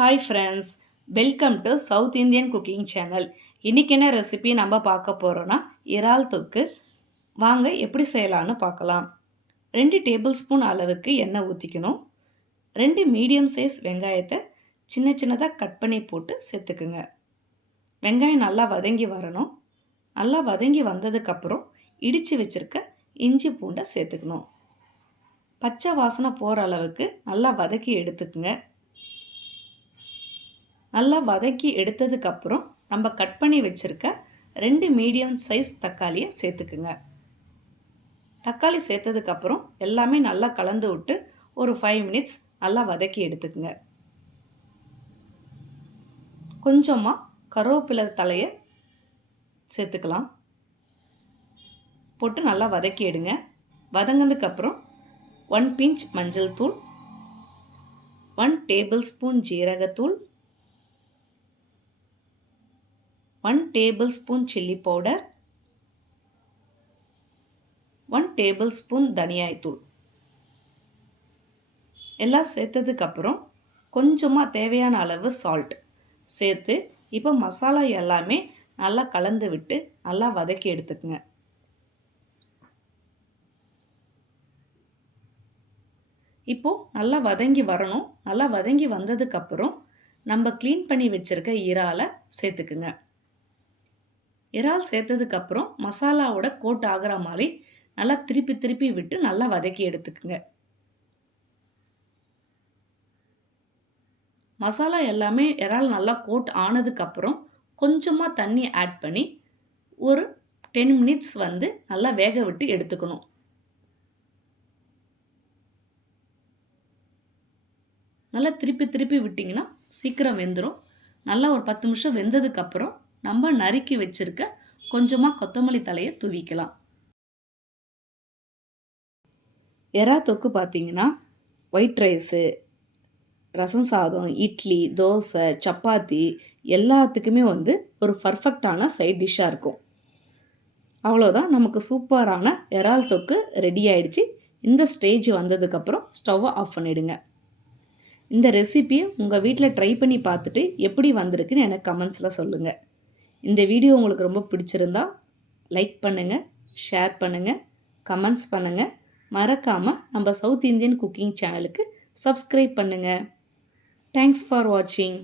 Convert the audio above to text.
Hi friends, welcome to south Indian cooking channel. இன்றைக்கி என்ன recipe நம்ம பார்க்க போகிறோன்னா இறால் தொக்கு. வாங்க எப்படி செய்யலான்னு பார்க்கலாம். 2 டேபிள் ஸ்பூன் அளவுக்கு எண்ணெய் ஊற்றிக்கணும். 2 மீடியம் சைஸ் வெங்காயத்தை சின்ன சின்னதாக கட் பண்ணி போட்டு சேர்த்துக்குங்க. வெங்காயம் நல்லா வதங்கி வரணும். நல்லா வதங்கி வந்ததுக்கப்புறம் இடித்து வச்சுருக்க இஞ்சி பூண்டை சேர்த்துக்கணும். பச்சை வாசனை போகிற அளவுக்கு நல்லா வதக்கி எடுத்துக்குங்க. நல்லா வதக்கி எடுத்ததுக்கப்புறம் நம்ம கட் பண்ணி வச்சுருக்க 2 மீடியம் சைஸ் தக்காளியை சேர்த்துக்குங்க. தக்காளி சேர்த்ததுக்கப்புறம் எல்லாமே நல்லா கலந்து விட்டு ஒரு 5 மினிட்ஸ் நல்லா வதக்கி எடுத்துக்குங்க. கொஞ்சமாக கருவேப்பிலை தலையை சேர்த்துக்கலாம். போட்டு நல்லா வதக்கி எடுங்க. வதங்கினதுக்கப்புறம் 1 பிஞ்ச் மஞ்சள் தூள், 1 டேபிள் ஸ்பூன் ஜீரகத்தூள், 1 tablespoon chilli powder, 1 tablespoon தனியாய்த்தூள் எல்லாம் சேர்த்ததுக்கப்புறம் கொஞ்சமாக தேவையான அளவு சால்ட் சேர்த்து இப்போ மசாலா எல்லாமே நல்லா கலந்து விட்டு நல்லா வதக்கி எடுத்துக்குங்க. இப்போது நல்லா வதங்கி வரணும். நல்லா வதங்கி வந்ததுக்கப்புறம் நம்ம க்ளீன் பண்ணி வச்சுருக்க இறாலை சேர்த்துக்குங்க. இறால் சேர்த்ததுக்கப்புறம் மசாலாவோட கோட் ஆகிற மாதிரி நல்லா திருப்பி திருப்பி விட்டு நல்லா வதக்கி எடுத்துக்குங்க. மசாலா எல்லாமே இறால் நல்லா கோட் ஆனதுக்கப்புறம் கொஞ்சமாக தண்ணி ஆட் பண்ணி ஒரு 10 மினிட்ஸ் நல்லா வேக விட்டு எடுத்துக்கணும். நல்லா திருப்பி திருப்பி விட்டிங்கன்னா சீக்கிரம் வெந்துடும். நல்லா ஒரு 10 நிமிஷம் வெந்ததுக்கப்புறம் நம்ம நறுக்கி வச்சுருக்க கொஞ்சமாக கொத்தமல்லி தலையை தூவிக்கலாம். எறா தொக்கு பார்த்திங்கன்னா ஒயிட் ரைஸு, ரசம் சாதம், இட்லி, தோசை, சப்பாத்தி எல்லாத்துக்குமே ஒரு பர்ஃபெக்டான சைட் டிஷ்ஷாக இருக்கும். அவ்வளோதான், நமக்கு சூப்பரான இறால் தொக்கு ரெடி ஆகிடுச்சு. இந்த ஸ்டேஜ் வந்ததுக்கப்புறம் ஸ்டவ்வை ஆஃப் பண்ணிவிடுங்க. இந்த ரெசிபியை உங்கள் வீட்டில் ட்ரை பண்ணி பார்த்துட்டு எப்படி வந்திருக்குன்னு எனக்கு கமெண்ட்ஸில் சொல்லுங்கள். இந்த வீடியோ உங்களுக்கு ரொம்ப பிடிச்சிருந்தா லைக் பண்ணுங்கள், ஷேர் பண்ணுங்கள், கமெண்ட்ஸ் பண்ணுங்கள். மறக்காமல் நம்ம சவுத் இந்தியன் குக்கிங் சேனலுக்கு சப்ஸ்கிரைப் பண்ணுங்கள். தேங்க்ஸ் ஃபார் வாட்சிங்.